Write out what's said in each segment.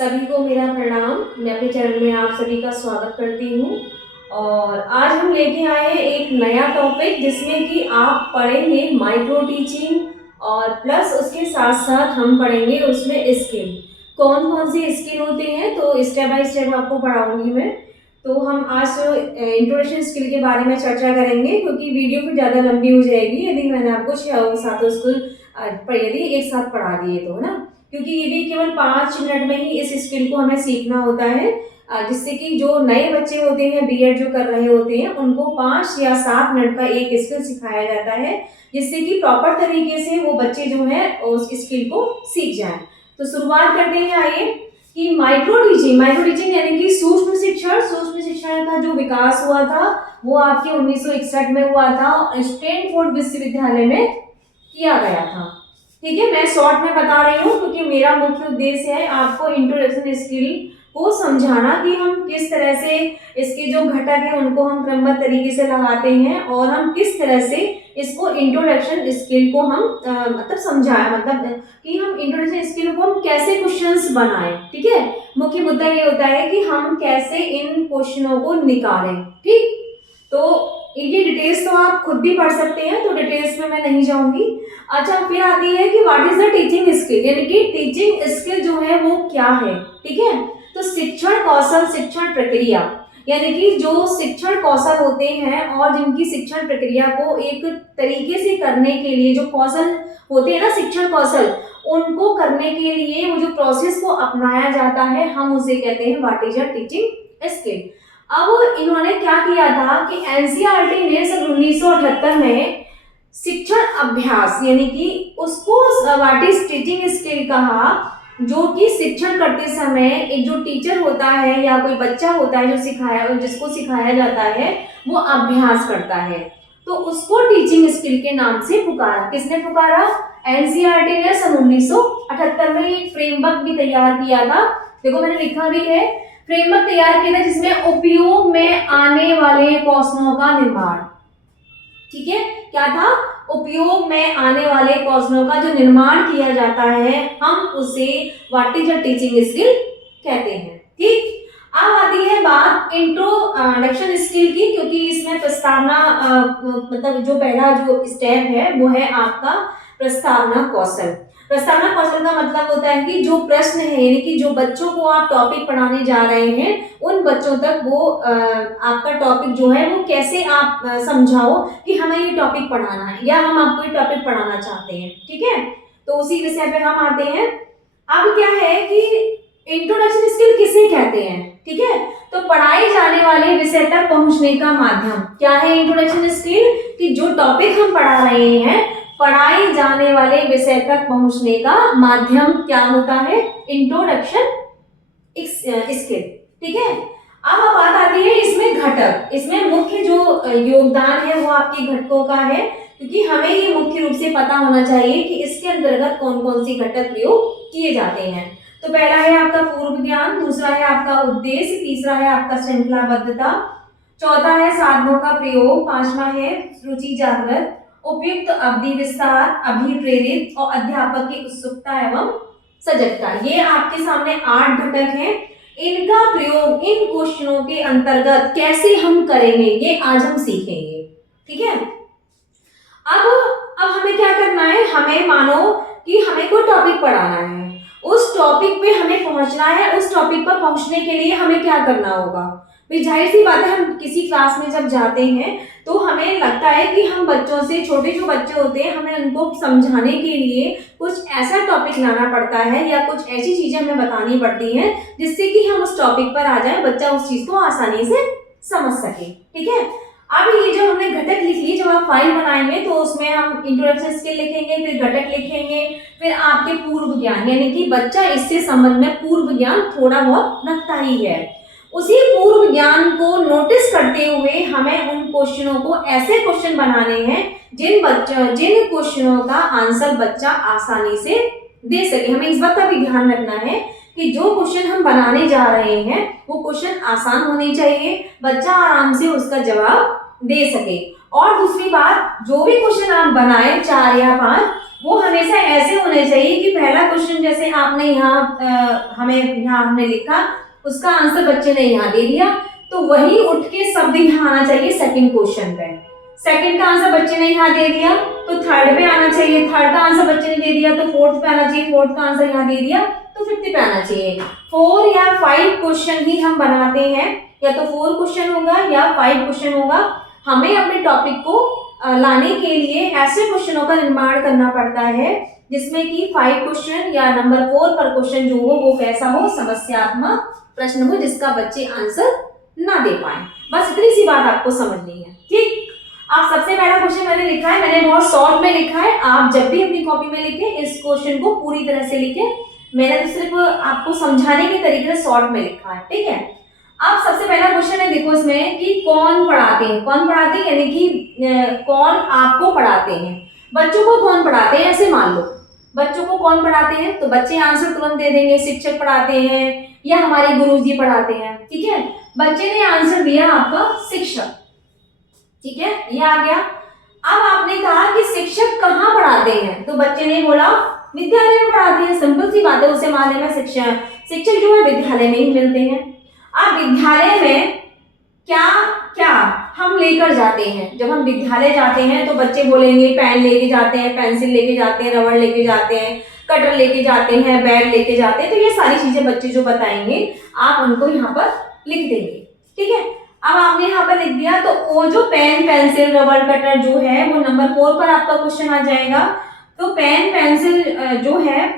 सभी को मेरा प्रणाम। मैं अपने चैनल में आप सभी का स्वागत करती हूँ। और आज हम लेके आए हैं एक नया टॉपिक जिसमें कि आप पढ़ेंगे माइक्रो टीचिंग और प्लस उसके साथ साथ हम पढ़ेंगे उसमें स्किल, कौन कौन सी स्किल होती हैं। तो स्टेप बाय स्टेप आपको पढ़ाऊंगी मैं। तो हम आज इंट्रोडक्शन स्किल के बारे में चर्चा करेंगे, क्योंकि वीडियो फिर ज़्यादा लंबी हो जाएगी यदि मैंने आपको 6 स्किल यदि एक साथ पढ़ा दिए तो, है ना। क्योंकि ये भी केवल 5 मिनट में ही इस स्किल को हमें सीखना होता है, जिससे कि जो नए बच्चे होते हैं बीएड जो कर रहे होते हैं उनको 5 या 7 मिनट का एक स्किल सिखाया जाता है, जिससे कि प्रॉपर तरीके से वो बच्चे जो है उस स्किल को सीख जाएं। तो शुरुआत करते हैं। आइए कि माइक्रो टीचिंग यानी कि सूक्ष्म शिक्षण का जो विकास हुआ था वो आपके 1961 में हुआ था और स्टैनफोर्ड विश्वविद्यालय में किया गया था। ठीक है, मैं शॉर्ट में बता रही हूँ क्योंकि मेरा मुख्य उद्देश्य है आपको इंट्रोडक्शन स्किल को समझाना कि हम किस तरह से इसके जो घटक हैं उनको हम क्रमबद्ध तरीके से लगाते हैं और हम किस तरह से इसको इंट्रोडक्शन स्किल को हम मतलब समझाएं, मतलब कि हम इंट्रोडक्शन स्किल को हम कैसे क्वेश्चंस बनाएं। ठीक है, मुख्य मुद्दा ये होता है कि हम कैसे इन क्वेश्चनों को निकालें। ठीक, तो इनकी डिटेल्स तो आप खुद भी पढ़ सकते हैं, तो डिटेल्स में मैं नहीं जाऊंगी। अच्छा, फिर आती है कि what is the teaching skill, यानी कि टीचिंग स्किल जो है वो क्या है। ठीक है, तो शिक्षण कौशल, शिक्षण प्रक्रिया, यानी कि जो शिक्षण कौशल होते हैं और जिनकी शिक्षण प्रक्रिया को एक तरीके से करने के लिए जो कौशल होते हैं ना, शिक्षण कौशल, उनको करने के लिए वो जो प्रोसेस को अपनाया जाता है हम उसे कहते हैं what is a teaching skill. अब इन्होंने क्या किया था कि एनसीईआरटी ने सन 1978 में शिक्षण अभ्यास यानी कि उसको व्हाट इज टीचिंग स्किल कहा, जो कि शिक्षण करते समय एक जो टीचर होता है या कोई बच्चा होता है जो जिसको सिखाया जाता है वो अभ्यास करता है, तो उसको टीचिंग स्किल के नाम से पुकारा। किसने पुकारा? एनसीईआरटी ने सन 1978 में एक फ्रेमवर्क भी तैयार किया था। देखो मैंने लिखा भी है, फ्रेमवर्क तैयार किया था जिसमें उपयोग में आने वाले कौशलों का निर्माण। ठीक है, क्या था? उपयोग में आने वाले कौशलों का जो निर्माण किया जाता है हम उसे what is a teaching skill कहते हैं। ठीक, अब आती है बात इंट्रोडक्शन स्किल की, क्योंकि इसमें प्रस्तावना मतलब जो पहला जो स्टेप है वो है आपका प्रस्तावना कौशल। प्रस्तावना कौशल का मतलब होता है कि जो प्रश्न है यानी कि जो बच्चों को आप टॉपिक पढ़ाने जा रहे हैं उन बच्चों तक वो आपका टॉपिक जो है वो कैसे आप समझाओ कि हमें ये टॉपिक पढ़ाना है या हम आपको ये टॉपिक पढ़ाना चाहते हैं। ठीक है, तो उसी विषय पे हम आते हैं। अब क्या है कि इंट्रोडक्शन स्किल किसे कहते हैं? ठीक है, तो पढ़ाए जाने वाले विषय तक पहुंचने का माध्यम क्या है इंट्रोडक्शन स्किल, कि जो टॉपिक हम पढ़ा रहे हैं पढ़ाए जाने वाले विषय तक पहुंचने का माध्यम क्या होता है? Introduction skill. ठीक है, अब बात आती है इसमें घटक, इसमें मुख्य जो योगदान है वो आपके घटकों का है, क्योंकि हमें ये मुख्य रूप से पता होना चाहिए कि इसके अंतर्गत कौन कौन सी घटक प्रयोग किए जाते हैं। तो पहला है आपका पूर्व ज्ञान, दूसरा है आपका उद्देश्य, तीसरा है आपका श्रृंखलाबद्धता, चौथा है साधनों का प्रयोग, पांचवा है रुचि जागृत, उपयुक्त अवधि विस्तार, अभिप्रेरित और अध्यापक की उत्सुकता एवं सजगता। ये आपके सामने 8 घटक हैं। इनका प्रयोग इन क्वेश्चनों के अंतर्गत कैसे हम करेंगे ये आज हम सीखेंगे। ठीक है, अब हमें क्या करना है, हमें मानो कि हमें कोई टॉपिक पढ़ाना है, उस टॉपिक पे हमें पहुंचना है, उस टॉपिक पर पहुंचने के लिए हमें क्या करना होगा? भाई जाहिर सी बात है, हम किसी क्लास में जब जाते हैं तो हमें लगता है कि हम बच्चों से, छोटे जो बच्चे होते हैं हमें उनको समझाने के लिए कुछ ऐसा टॉपिक लाना पड़ता है या कुछ ऐसी चीजें हमें बतानी पड़ती हैं जिससे कि हम उस टॉपिक पर आ जाए, बच्चा उस चीज को आसानी से समझ सके। ठीक है, अब ये जो हमने घटक लिख लिए, जब आप फाइल बनाएंगे तो उसमें हम इंट्रोडक्शन स्किल लिखेंगे, फिर घटक लिखेंगे, फिर आपके पूर्व ज्ञान, यानी कि बच्चा इससे संबंध में पूर्व ज्ञान थोड़ा बहुत रखता ही है। उसी पूर्व ज्ञान को नोटिस करते हुए हमें उन क्वेश्चनों को ऐसे क्वेश्चन बनाने हैं जिन क्वेश्चनों का आंसर बच्चा आसानी से दे सके। हमें इस बात का भी ध्यान रखना है कि जो क्वेश्चन हम बनाने जा रहे हैं वो क्वेश्चन आसान होने चाहिए, बच्चा आराम से उसका जवाब दे सके। और दूसरी बात, जो भी क्वेश्चन आप बनाएं 4 या 5, वो हमेशा ऐसे होने चाहिए कि पहला क्वेश्चन जैसे आपने यहाँ हमने लिखा, उसका आंसर बच्चे ने यहाँ दे दिया, तो वही उठ के शब्द यहाँ आना चाहिए सेकंड क्वेश्चन पे। सेकंड का आंसर बच्चे ने यहाँ दे दिया तो थर्ड पे आना चाहिए, थर्ड का आंसर बच्चे ने दे दिया तो फोर्थ पे आना चाहिए, फोर्थ का आंसर यहाँ दे दिया तो फिफ्थ पे आना चाहिए। 4 या 5 क्वेश्चन ही हम बनाते हैं, या तो 4 क्वेश्चन होगा या 5 क्वेश्चन होगा। हमें अपने टॉपिक को लाने के लिए ऐसे क्वेश्चनों का निर्माण करना पड़ता है जिसमें कि 5 क्वेश्चन या नंबर 4 पर क्वेश्चन जो हो वो कैसा हो, समस्यात्मक प्रश्न हो जिसका बच्चे आंसर ना दे पाए। बस इतनी सी बात आपको समझनी है, ठीक। आप सबसे पहला क्वेश्चन मैंने लिखा है, मैंने बहुत शॉर्ट में लिखा है, आप जब भी अपनी कॉपी में लिखें इस क्वेश्चन को पूरी तरह से लिखें। मैंने तो सिर्फ आपको समझाने के तरीके से शॉर्ट में लिखा है, ठीक है। अब सबसे पहला क्वेश्चन है, देखो इसमें कि कौन पढ़ाते हैं, कौन पढ़ाते हैं यानी कि कौन आपको पढ़ाते हैं, बच्चों को कौन पढ़ाते हैं, ऐसे मान लो बच्चों को कौन पढ़ाते हैं, तो बच्चे आंसर तुरंत दे देंगे, शिक्षक पढ़ाते हैं या हमारे गुरुजी पढ़ाते हैं, ठीक है। बच्चे ने आंसर दिया आपका शिक्षक, ठीक है, ये आ गया। अब आपने कहा कि शिक्षक कहाँ पढ़ाते हैं, तो बच्चे ने बोला विद्यालय में पढ़ाते हैं, सिंपल सी बात है, उसे मानने में शिक्षक जो है विद्यालय में ही मिलते हैं। अब विद्यालय में क्या क्या हम लेकर जाते हैं, जब हम विद्यालय जाते हैं तो बच्चे बोलेंगे पेन लेके जाते हैं, पेंसिल लेके जाते हैं, रबड़ लेके जाते हैं, कटर लेके जाते हैं, बैग लेके जाते हैं, तो ये सारी चीजें बच्चे जो बताएंगे आप उनको यहाँ पर लिख देंगे, ठीक है। अब आपने यहाँ पर लिख दिया, तो वो जो पेन पेंसिल रबड़ कटर जो है वो नंबर 4 पर आपका क्वेश्चन आ जाएगा। तो पेन पेंसिल जो है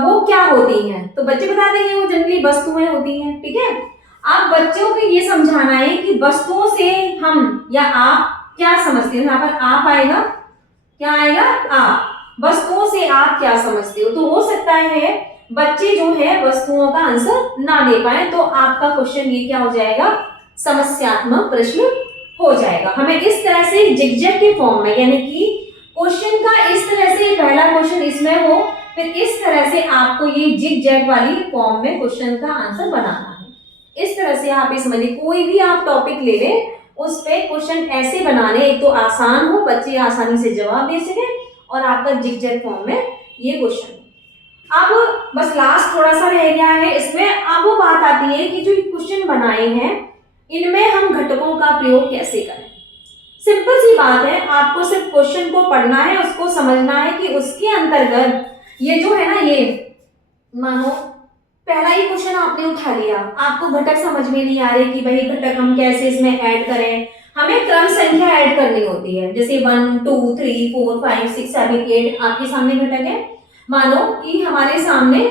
वो क्या होती हैं, तो बच्चे बता देंगे वो जनरली वस्तुएं होती हैं, ठीक है। आप बच्चों को ये समझाना है कि वस्तुओं से हम या आप क्या समझते हो, यहाँ पर आप आएगा, क्या आएगा, आप, वस्तुओं से आप क्या समझते हो। तो हो सकता है बच्चे जो है वस्तुओं का आंसर ना दे पाए, तो आपका क्वेश्चन ये क्या हो जाएगा, समस्यात्मक प्रश्न हो जाएगा। हमें इस तरह से जिगजैग के फॉर्म में, यानी कि क्वेश्चन का इस तरह से पहला क्वेश्चन इसमें हो, फिर इस तरह से आपको ये जिगजैग वाली फॉर्म में क्वेश्चन का आंसर बनाना है। इस तरह से आप इस समझिए, कोई भी आप टॉपिक ले लें उस पे क्वेश्चन ऐसे बनाने, एक तो आसान हो, बच्चे आसानी से जवाब दे सके, और आपका जिगजैग फॉर्म में ये क्वेश्चन। अब बस लास्ट थोड़ा सा रह गया है इसमें, अब वो बात आती है कि जो क्वेश्चन बनाए हैं इनमें हम घटकों का प्रयोग कैसे करें। सिंपल सी बात है, आपको सिर्फ क्वेश्चन को पढ़ना है, उसको समझना है कि उसके अंतर्गत ये जो है ना, ये मानो पहला ही क्वेश्चन आपने उठा लिया, आपको घटक समझ में नहीं आ रहे कि भाई घटक हम कैसे इसमें ऐड करें, हमें क्रम संख्या ऐड करनी होती है, जैसे 1 2 3 4 5 6 7 8 आपके सामने घटक है। मानो कि हमारे सामने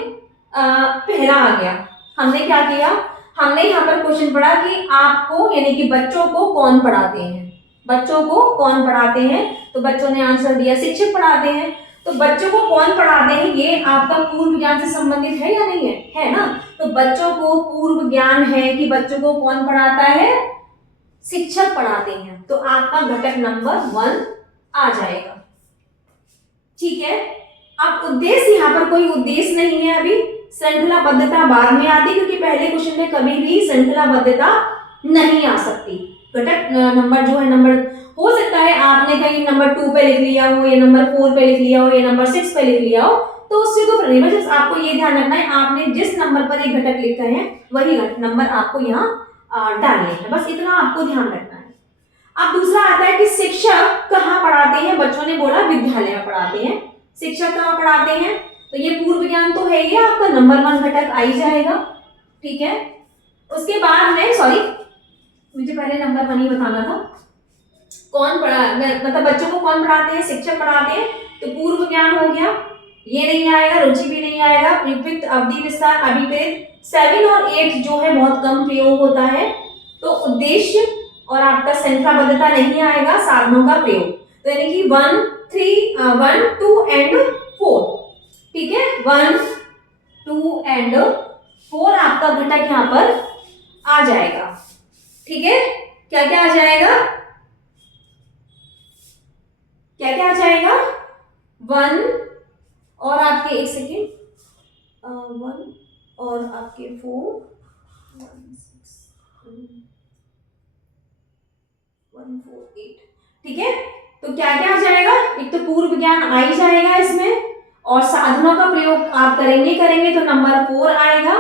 पहला आ गया, हमने क्या किया, हमने यहाँ पर क्वेश्चन पढ़ा कि आपको यानी कि बच्चों को कौन पढ़ाते हैं, बच्चों को कौन पढ़ाते हैं, तो बच्चों ने आंसर दिया शिक्षक पढ़ाते हैं। तो बच्चों को कौन पढ़ाते हैं ये आपका पूर्व ज्ञान से संबंधित है या नहीं है, है ना। तो बच्चों को पूर्व ज्ञान है कि बच्चों को कौन पढ़ाता है, शिक्षक पढ़ाते हैं, तो आपका घटक नंबर 1 आ जाएगा, ठीक है। अब उद्देश्य, यहाँ पर कोई उद्देश्य नहीं है, अभी श्रृंखलाबद्धता बाद में आती, क्योंकि पहले क्वेश्चन में कभी भी श्रृंखलाबद्धता नहीं आ सकती। घटक नंबर जो है, नंबर हो सकता है आपने कहीं नंबर 2 पे लिख लिया हो, या नंबर 4 पे लिख लिया हो, या नंबर 6 पे लिख लिया हो, तो उससे तो नहीं, बस आपको ये ध्यान रखना है आपने जिस नंबर पर एक घटक लिखा है वही नंबर आपको यहाँ डालने हैं, बस इतना आपको ध्यान रखना है। अब दूसरा आता है कि शिक्षक कहाँ पढ़ाते हैं, बच्चों ने बोला विद्यालय में पढ़ाते हैं, शिक्षक कहाँ पढ़ाते हैं, तो ये पूर्व ज्ञान तो है, ये आपका नंबर 1 घटक आ ही जाएगा, ठीक है। उसके बाद में मुझे पहले नंबर 1 ही बताना था, कौन पढ़ा, मतलब बच्चों को कौन पढ़ाते हैं, शिक्षक पढ़ाते हैं, तो पूर्व ज्ञान हो गया, ये नहीं आएगा, रुचि भी नहीं आएगा, प्रयुक्त अवधि विस्तार अभिप्रेत 7 और 8 जो है बहुत कम प्रयोग होता है, तो उद्देश्य और आपका श्रृंखलाबद्धता नहीं आएगा, साधनों का प्रयोग, तो यानी कि 1 2 एंड 4, ठीक है, 1 2 एंड 4 आपका घटक यहाँ पर आ जाएगा, ठीक है। क्या क्या आ जाएगा, क्या क्या आ जाएगा, 1 और आपके 1 सेकेंड 1 और आपके 4 1 6 1 4 8, ठीक है। तो क्या क्या आ जाएगा, एक तो पूर्व ज्ञान आ ही जाएगा इसमें, और साधनों का प्रयोग आप करेंगे तो नंबर 4 आएगा।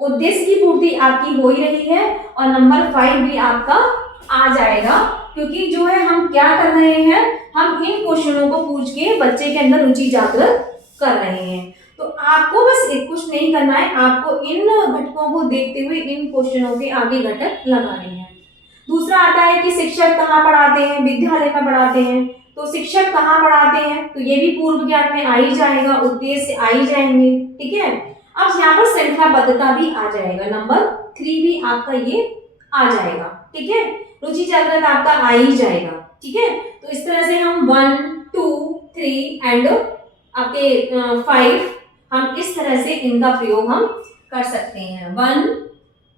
उद्देश्य की पूर्ति आपकी हो ही रही है और नंबर 5 भी आपका आ जाएगा, क्योंकि जो है हम क्या कर रहे हैं, हम इन क्वेश्चनों को पूछ के बच्चे के अंदर रुचि जागृत कर रहे हैं। तो आपको बस कुछ नहीं करना है, आपको इन घटकों को देखते हुए इन क्वेश्चनों के आगे घटक लगाने हैं। दूसरा आता है कि शिक्षक कहाँ पढ़ाते हैं, विद्यालय में पढ़ाते हैं, तो शिक्षक कहाँ पढ़ाते हैं, तो ये भी पूर्व ज्ञान में आ ही जाएगा, उद्देश्य आ ही जाएंगे। ठीक है, अब यहाँ पर श्रृंखलाबद्धता भी आ जाएगा, नंबर 3 भी आपका ये आ जाएगा। ठीक है, रुचि जागृत आपका आ ही जाएगा। ठीक है, तो इस तरह से हम 1, 2, 3 एंड आपके 5 हम इस तरह से इनका प्रयोग हम कर सकते हैं। 1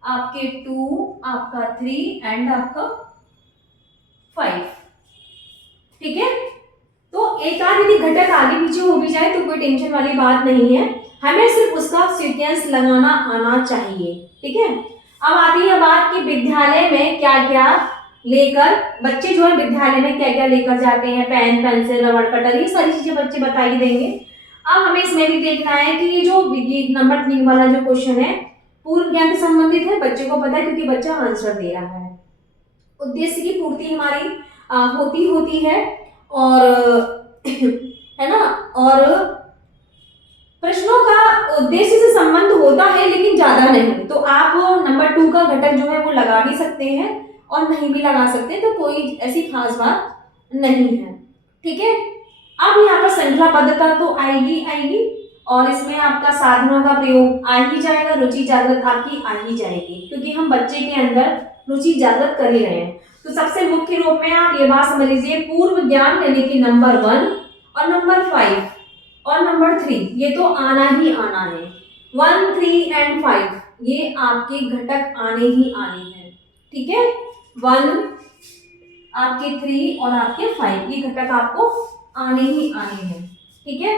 आपके 2 आपका 3 एंड आपका 5। ठीक है, तो एक आध यदि घटक आगे पीछे हो भी जाए तो कोई टेंशन वाली बात नहीं है, हमें सिर्फ उसका सीक्वेंस लगाना आना चाहिए। ठीक है, अब आती है बात कि विद्यालय में क्या क्या लेकर बच्चे जो है विद्यालय में क्या क्या लेकर जाते हैं, पेन, पेंसिल, रबड़, कटर, ये सारी चीजें बच्चे बता ही देंगे। अब हमें इसमें भी देखना है कि ये जो नंबर 3 वाला जो क्वेश्चन है पूर्व ज्ञान से संबंधित है, बच्चे को पता है क्योंकि बच्चा आंसर दे रहा है। उद्देश्य की पूर्ति हमारी होती है और है ना, और प्रश्नों का उद्देश्य से संबंध होता है लेकिन ज्यादा नहीं, तो आप नंबर 2 का घटक जो है वो लगा भी सकते हैं और नहीं भी लगा सकते, तो कोई ऐसी खास बात नहीं है। ठीक है, अब यहाँ पर श्रृंखलाबद्धता तो आएगी और इसमें आपका साधनों का प्रयोग आ ही जाएगा, रुचि जागृत आपकी आ ही जाएगी, क्योंकि हम बच्चे के अंदर रुचि जागृत कर ही रहे हैं। तो सबसे मुख्य रूप में आप ये बात समझ लीजिए, पूर्व ज्ञान यानी कि नंबर 1 और नंबर 5 और नंबर 3 ये तो आना ही आना है। 1, 3 एंड 5 ये आपके घटक आने ही आने हैं। ठीक है, 1 आपके 3 और आपके 5 ये घटक आपको आने ही आने हैं। ठीक है,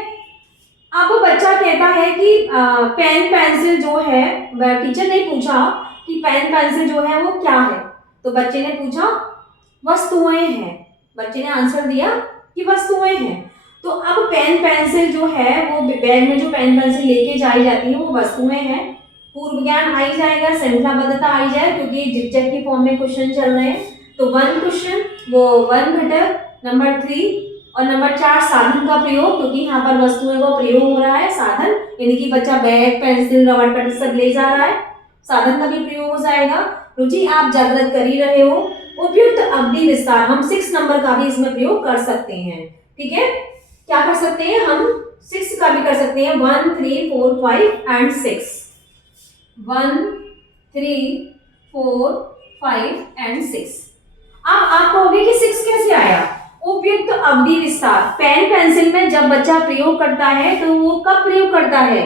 अब बच्चा कहता है कि पेन पेंसिल जो है, टीचर ने पूछा कि पेन पेंसिल जो है वो क्या है, तो बच्चे ने पूछा वस्तुएं हैं, बच्चे ने आंसर दिया कि वस्तुएं हैं। तो अब पेन पेंसिल जो है वो बैग में जो पेन पेंसिल लेके जाई जाती है वो वस्तुएं हैं, पूर्व ज्ञान आ ही जाएगा, श्रृंखलाबद्धता आ ही जाए क्योंकि जिगजैग की फॉर्म में क्वेश्चन चल रहे हैं। तो 1 क्वेश्चन वो 1 घटक, नंबर 3 और नंबर 4 साधन का प्रयोग, क्योंकि यहाँ पर वस्तुएं का प्रयोग हो रहा है, साधन यानी कि बच्चा बैग, पेंसिल, रबड़, कटर सब ले जा रहा है, साधन का भी प्रयोग हो जाएगा। रुचि आप जागृत कर ही रहे हो। उपयुक्त अवधि विस्तार हम 6 नंबर का भी इसमें प्रयोग कर सकते हैं। ठीक है, क्या कर सकते हैं हम 6 का भी कर सकते हैं, 1, 3, 4, 5 एंड 6, 1, 3, 4, 5 एंड 6। अब आप कहोगे कि 6 कैसे आया? उपयुक्त अवधि विस्तार, पेन पेंसिल में जब बच्चा प्रयोग करता है तो वो कब प्रयोग करता है?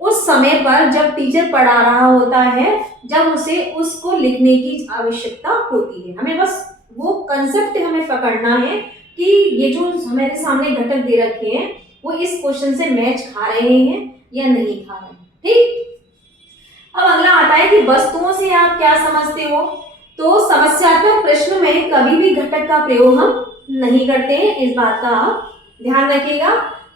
उस समय पर जब टीचर पढ़ा रहा होता है, जब उसे उसको लिखने की आवश्यकता होती है। हमें बस वो कंसेप्ट हमें पकड़ना है कि ये जो हमारे सामने घटक दे रखे हैं वो इस क्वेश्चन से मैच खा रहे हैं या नहीं खा रहे हैं। ठीक, अब अगला आता है कि वस्तुओं से आप क्या समझते हो? तो समस्यात्मक प्रश्न में कभी भी घटक का प्रयोग हम नहीं करते हैं, इस बात का आप ध्यान रखिएगा।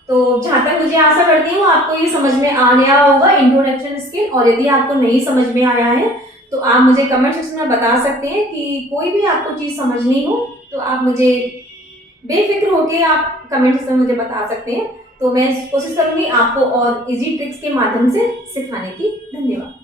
तो जहाँ तक मुझे आशा करती हूँ आपको ये समझ में आ गया होगा इंट्रोडक्शन स्किल, और यदि आपको नहीं समझ में आया है तो आप मुझे कमेंट सेक्शन में बता सकते हैं कि कोई भी आपको चीज़ समझनी हो तो आप मुझे बेफिक्र होकर आप कमेंट सेक्शन में मुझे बता सकते हैं। तो मैं कोशिश करूँगी आपको और इजी ट्रिक्स के माध्यम से सिखाने की। धन्यवाद।